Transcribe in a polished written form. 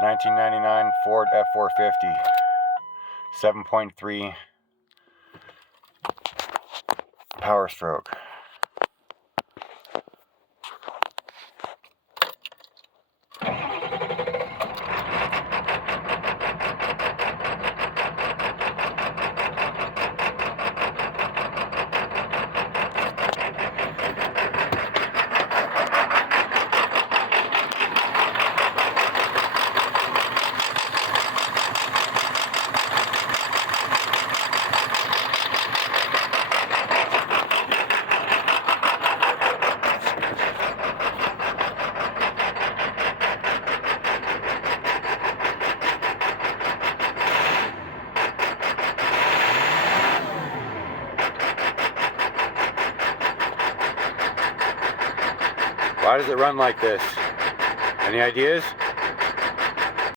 1999 Ford F450, 7.3 power stroke. Why does it run like this? Any ideas?